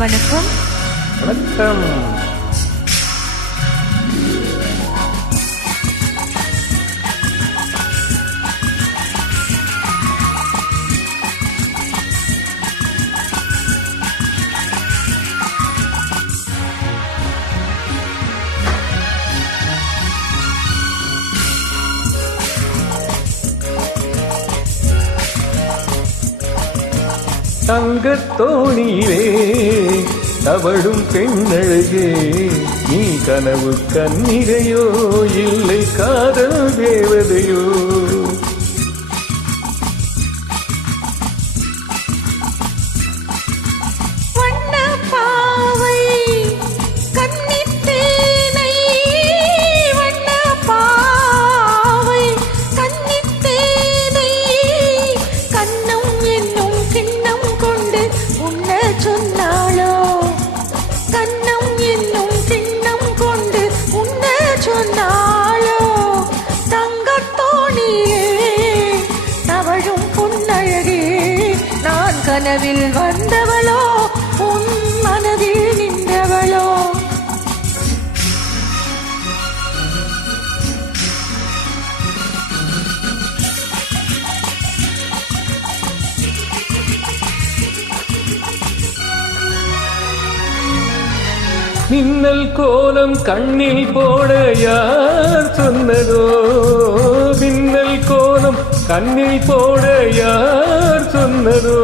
வணக்கம். வணக்கம். தங்கத்தோணியிலே தவழும் பெண்ணழகே, நீ கனவு கன்னிகையோ இல்லை காதல் தேவதையோ? கனவில் வந்தவளோ உன் மனதில் நின்றவளோ? மின்னல் கோலம் கண்ணில் போட யார் சொன்னதோ? மின்னல் கோலம் கண்ணில் போட யார் சொன்னதோ?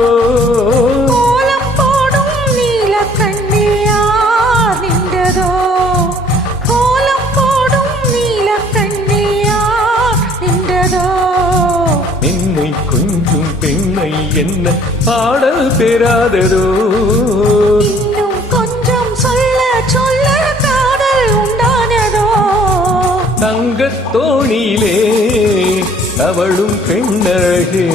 கோலம் போடும் நீல கண்ணில் யார் நின்றதோ? கோலம் போடும் நீல கண்ணில் யார் நின்றதோ? என்னை கொஞ்சம் பெண்ணை என்ன பாடல் பெறாததோ? இன்னும் கொஞ்சம் சொல்ல சொல்ல காதல் உண்டானதோ? தங்கத்தோணியிலே தவழும் பெண்ணழகே,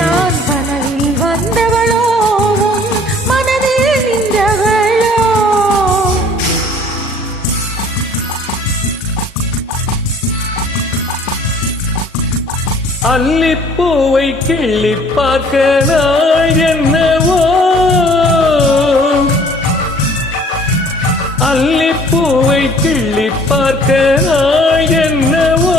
நான் கனவில் வந்தவளோ உன் மனதில் நின்றவளோ? அல்லிப்பூவை கிள்ளி பார்க்க நாள் என்னவோ? அல்லிப்பூவை கிள்ளி பார்க்க நாள் என்னவோ?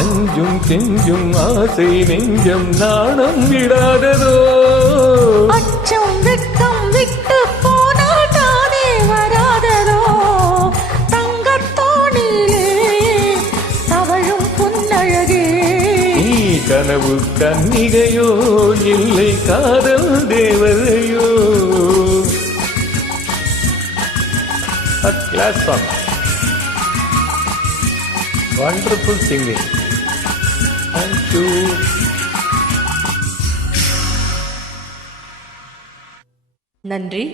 அஞ்சும் கெஞ்சும் ஆசை நெஞ்சம் நாணம் விடாததோ? அச்சம் வெட்கம் விட்டு போனால் தானே வராததோ? தங்கத்தோணியிலே தவழும் பொன்னழகே, நீ கனவு கன்னிகையோ இல்லை காதல் தேவதையோ? Class song. Wonderful singing. Thank you. நன்றி.